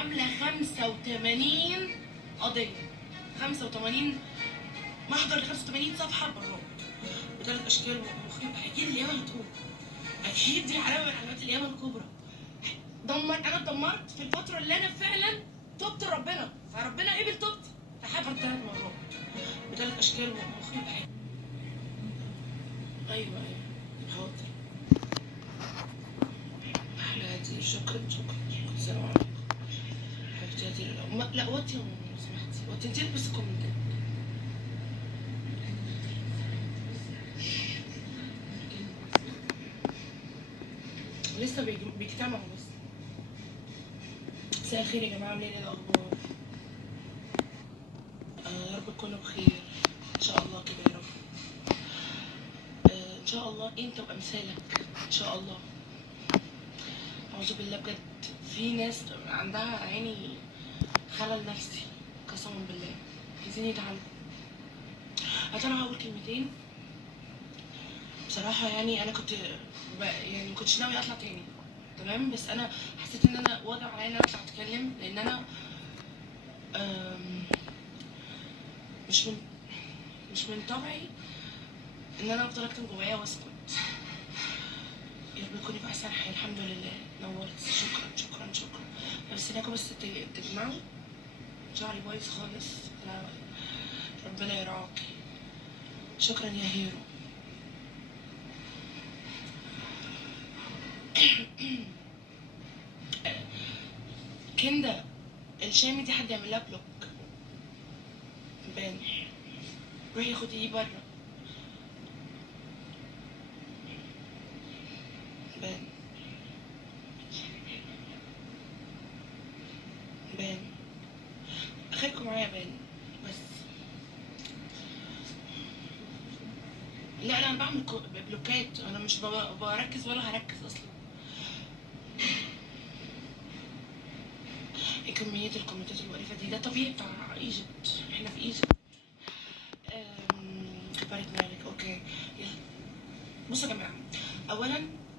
عامله 85 قضيه، 85 محضر ل 85 صفحه برام بثلاث اشكال مختلفه. اكيد القيامه هتقوم، اكيد دي علامه من علامات القيامه الكبرى. انا اتدمرت في الفتره اللي انا فعلا تبت لربنا، فربنا قبل توبتي فحضر 3 مرات بثلاث اشكال مختلفه. ايوه حاضر. احلى هديه، شكرا. السلام عليكم حبيبتي. هاتي لا وطي لو سمحتي، وطي انتي بس الكومنتات. لسه بيجتمعوا بس. مساء الخير يا جماعه، عاملين ايه الاخبار؟ يا رب تكونوا بخير ان شاء الله كده يا رب. ان شاء الله انت وامثالك ان شاء الله. اعوذ بالله بجد، في ناس عندها عيني خلل نفسي قسما بالله، عايزين يتعالجوا. انا هقول كلمتين بصراحه، يعني انا كنت يعني ما كنتش ناوي اطلع تاني تمام، بس انا حسيت ان انا واجب عليا ان انا اطلع اتكلم، لان انا مش من طبعي ان انا افضل اكتم جوايا واسكت. يا رب تكوني في احسن حال. الحمد لله نورت، شكرا. بس انكم بس تجمعوا. شعري بايظ خالص، ربنا يرعاكي. شكرا يا هيرو. كندا الشامي دي حد يعمل لها بلوك. بان روحي خديه بره. بان اخركم معايا بان بس. لا انا بعمل بلوكات، انا مش بركز ولا هركز اصلا. ايه كمية الكومنتات المقرفة دي؟ ده طبيعي بتاع ايجيبت، احنا في ايجيبت. كبرت مالك. اوكي يلا بصوا يا جماعة، اولا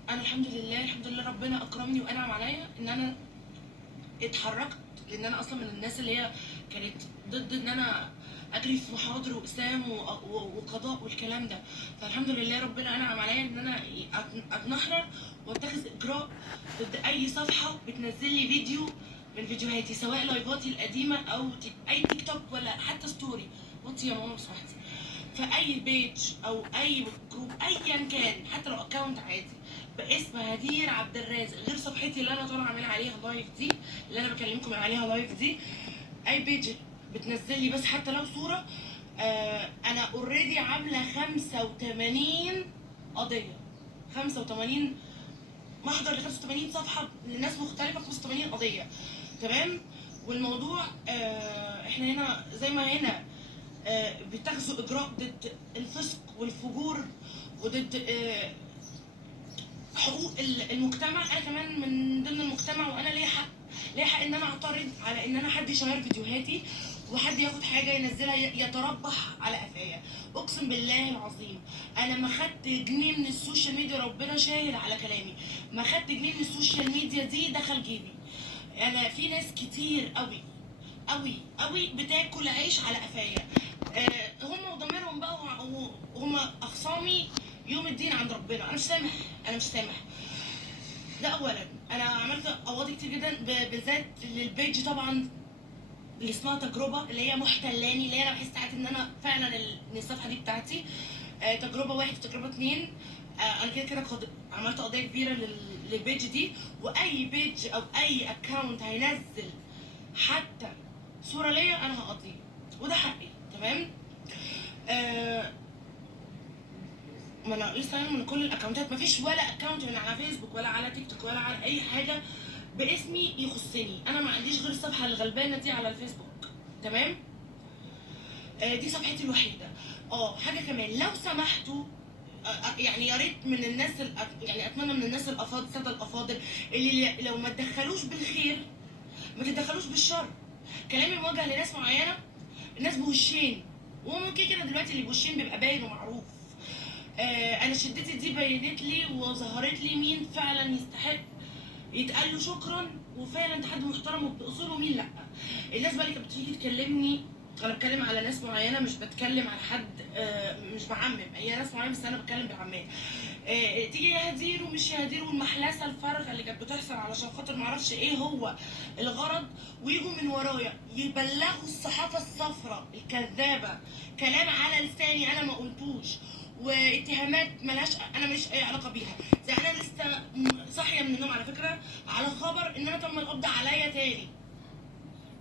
انا الحمد لله ربنا اكرمني وانعم عليا ان انا اتحركت، لان انا اصلا من الناس اللي هي كانت ضد ان انا اجري في محاضر واقسام وقضاء والكلام ده. فالحمد لله ربنا انعم عليا ان انا اتنحرر واتخذ اجراء ضد اي صفحه بتنزل لي فيديو من فيديوهاتي، سواء لايفاتي القديمه او اي تيك توك ولا حتى ستوري. وطي يا ماما بصحتي. فاي بيج او اي جروب ايا كان، حتى لو اكونت عادي باسم هدير عبد الرازق غير صفحتي اللي انا طالعه عامله عليها لايف دي، اللي انا بكلمكم عليها لايف دي، اي بيج بتنزل لي بس حتى لو صوره، انا اوريدي عامله 85 قضيه، 85 محضر ل 85 صفحه لناس مختلفه، 85 قضيه تمام. والموضوع احنا هنا زي ما هنا بتاخذوا اجراء ضد الفسق والفجور وضد حقوق المجتمع، انا كمان من ضمن المجتمع، وانا ليا حق ان انا اعترض على ان انا حد يشير فيديوهاتي وحد ياخد حاجه ينزلها يتربح على قفايا. اقسم بالله العظيم انا ما خدت جنيه من السوشيال ميديا، ربنا شاهد على كلامي، ما خدت جنيه من السوشيال ميديا دي دخل جيبي. انا في ناس كتير قوي بتاكل عيش على قفايا، هم وضميرهم بقى، وهم اخصامي يوم الدين عند ربنا. انا مش سامح. ده اولا. انا عملت قواضي كتير جدا بالذات للبيج طبعا اللي اسمها تجربه، اللي هي محتلاني، اللي هي انا بحس ساعات ان انا فعلا ان الصفحه دي بتاعتي. تجربه 1 وتجربه 2. انا كده عملت قضيه كبيره للبيج دي، واي بيج او اي اكونت هينزل حتى صوره ليا انا هقضيه، وده حقي تمام. ما انا لسه من كل الاكونتات، مفيش ولا اكونت من على فيسبوك ولا على تيك توك ولا على اي حاجه باسمي يخصني. انا ما عنديش غير الصفحه الغلبانه دي على الفيسبوك تمام. دي صفحتي الوحيده. حاجه كمان لو سمحتوا، يعني يا ريت من الناس يعني اتمنى من الناس الافاضل، الساده الافاضل، اللي لو ما تدخلوش بالخير ما تتدخلوش بالشر. كلامي موجه لناس معينه، الناس بوشين، وممكن كده دلوقتي اللي بوشين بيبقى باين ومعروف. انا شدتي دي بينت لي وظهرت لي مين فعلا يستحق يتقال له شكرا وفعلا انت حد محترم وباصول، ومين لا. الناس بقى اللي كانت بتيجي تكلمني، انا بتكلم على ناس معينه، مش بتكلم على حد، مش بعمم، هي ناس معينه بس انا بتكلم بعمام. تيجي يا هدير ومش يا هدير، والمحلسه الفارغه اللي كانت بتحصل علشان خاطر معرفش ايه هو الغرض، ويجوا من ورايا يبلغوا الصحافه الصفراء الكذابه كلام على لساني انا ما قلتوش، واتهامات انا ماليش اي علاقه بيها. زي انا لسه صاحيه من النوم على فكره على خبر ان انا تم القبض عليا تاني.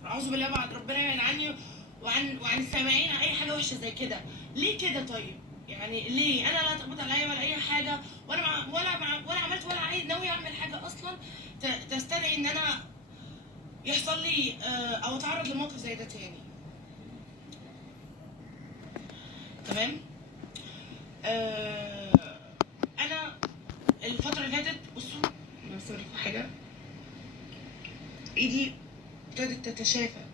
اعوذ بالله، بعد ربنا يبعد عني وعن السامعين اي حاجه وحشه زي كده. ليه كده طيب؟ يعني ليه انا لا تقبض عليا ولا اي حاجه، ولا عملت ولا ناوي اعمل حاجه اصلا تستدعي ان انا يحصل لي او اتعرض لموقف زي ده تاني. تمام. انا الفتره اللي فاتت، بصوا انا بس اوريكم حاجه، ايدي ابتدت تتشافى،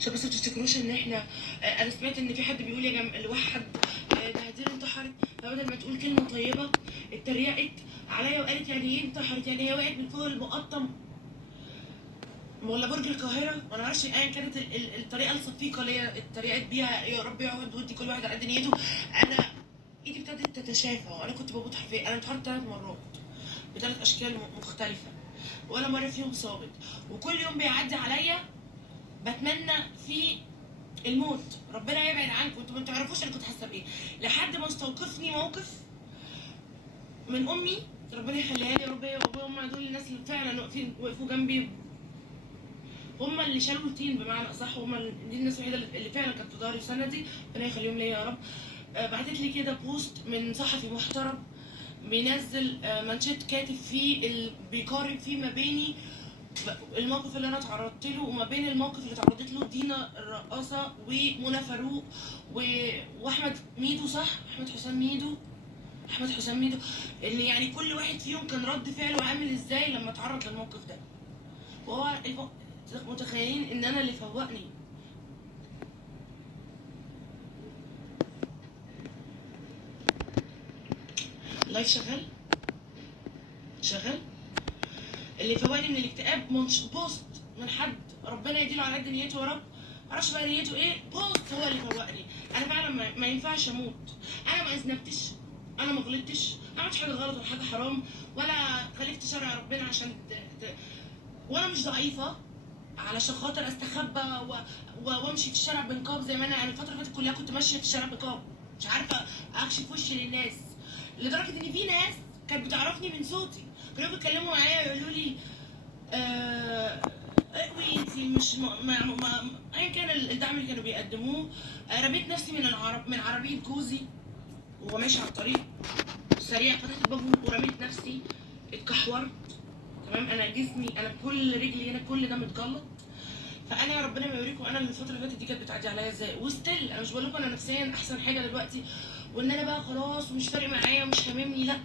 عشان بس ما تفتكروش ان احنا انا سمعت ان في حد بيقول يا لواحد ده هدير انتحرت، فبدل ما تقول كلمه طيبه اتريقت عليا وقالت يعني ايه انتحرت، يعني هي وقعت من فوق المقطم ولا برج القاهره، وانا معرفش ايا كانت الطريقه الصفيقه اللي هي اتريقت بيها، يا رب يقعد ودي كل واحد على قد نيته. انا ايدي ابتدت تتشافى، وانا كنت بموت حرفيا. انا انتحرت 3 مرات ب3 اشكال مختلفه، ولا مره فيهم صابت، وكل يوم بيعدي عليا بتمنى فيه الموت، ربنا يبعد عنكم، انتوا ما تعرفوش انا كنت حاسه بايه، لحد ما استوقفني موقف من امي، ربنا يخليها لي يا رب، هي وابويا هم دول الناس اللي فعلا وقفوا جنبي، هم اللي شالوا الطين بمعنى اصح، هم دي الناس الوحيده اللي فعلا كانت في ظهري سندي، ربنا يخليهم ليا يا رب. بعتت لي كده بوست من صحفي محترم بينزل مانشيت كاتب فيه بيقارن فيه ما بيني الموقف اللي انا اتعرضت له وما بين الموقف اللي اتعرضت له دينا الرقاصه ومنى فاروق واحمد ميدو، صح؟ احمد حسام ميدو، ان يعني كل واحد فيهم كان رد فعله عامل ازاي لما اتعرض للموقف ده. وهو متخيلين ان انا اللي فوقني. اللايف شغال. اللي فوقني من الاكتئاب بوست من حد ربنا يديله على قد نيته يا رب، معرفش بقى نيته ايه، بوست هو اللي فوقني. انا فعلا ما ينفعش اموت، انا ما اذنبتش، انا ما غلطتش، ما عملتش حاجه غلط ولا حاجه حرام، ولا خالفت شرع ربنا عشان وانا مش ضعيفه علشان خاطر استخبى وامشي في الشارع بنقاب زي ما انا الفتره اللي فاتت كلها كنت ماشيه في الشارع بنقاب، مش عارفه اكشف وشي للناس، لدرجه ان في ناس كانت بتعرفني من صوتي، كانوا بيتكلموا معايا يقولوا لي اقوي انت مش ايا كان الدعم اللي كانوا بيقدموه. رميت نفسي من عربيه جوزي وهو ماشي على الطريق سريع، فتحت الباب ورميت نفسي، اتكحورت. تمام، انا جسمي، انا كل رجلي هنا كل ده متجلط. فانا ربنا ما يوريكم انا الفتره اللي فاتت دي كانت بتعدي عليا ازاي، وستيل انا مش بقول لكم انا نفسيا احسن حاجه دلوقتي وان انا بقى خلاص ومش فارق معايا ومش هاممني، لا،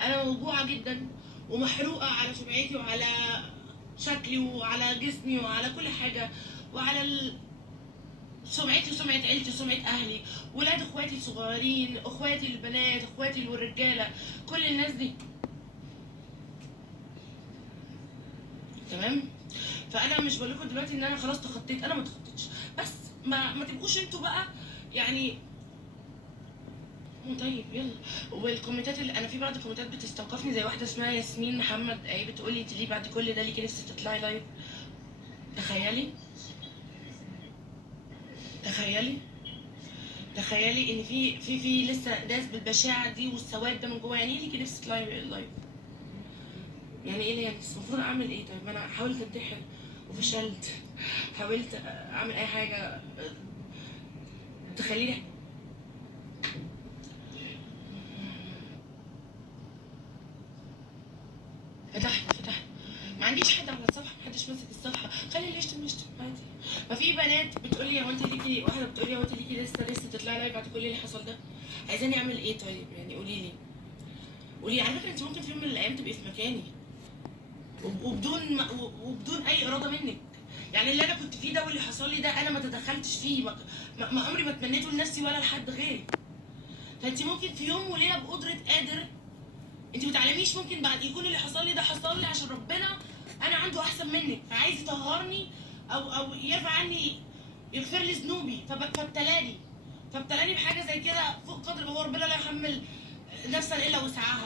انا موجوعه جدا ومحروقه على سمعتي وعلى شكلي وعلى جسمي وعلى كل حاجه، وعلى سمعتي وسمعه عيلتي وسمعه اهلي، ولاد اخواتي الصغيرين، اخواتي البنات، اخواتي والرجاله، كل الناس دي. تمام. فانا مش بقول لكم دلوقتي ان انا خلاص تخطيت، انا ما تخطيتش، بس ما تبقوش انتوا بقى يعني طيب يلا. والكومنتات اللي انا في بعض الكومنتات بتستوقفني، زي واحده اسمها ياسمين محمد ايه بتقول لي انت ليه بعد كل ده ليكي نفسك تطلعي لايف؟ تخيلي تخيلي تخيلي ان في لسه ناس بالبشاعه دي والسواد ده من جوه، يعني ايه ليكي نفسك تطلعي لايف؟ يعني ايه يعني المفروض اعمل ايه؟ طيب ما انا حاولت انتحر وفشلت، حاولت اعمل اي حاجه تخليني فتحت ما عنديش حد على الصفحه، محدش ماسك الصفحه، خلي اللي يشتم عادي. ما في بنات بتقول لي هو انت ليكي، واحده بتقول لي هو انت ليكي لسه تطلعي لايف بعد كل اللي حصل ده؟ عايزاني اعمل ايه طيب؟ يعني قولي على فكره انت ممكن في يوم من الايام تبقي في مكاني وبدون اي اراده منك، يعني اللي انا كنت فيه ده واللي حصل لي ده انا ما تدخلتش فيه، ما عمري ما تمنيته لنفسي ولا لحد غيري. فانت ممكن في يوم وليله بقدره قادر، انت ما تعلميش، ممكن بعد يكون اللي حصل لي ده حصل لي عشان ربنا انا عنده احسن منك، فعايز يطهرني او يرفع عني، يغفر لي ذنوبي، فابتلاني بحاجه زي كده فوق قدر ما هو، ربنا لا يحمل نفسا الا وسعها.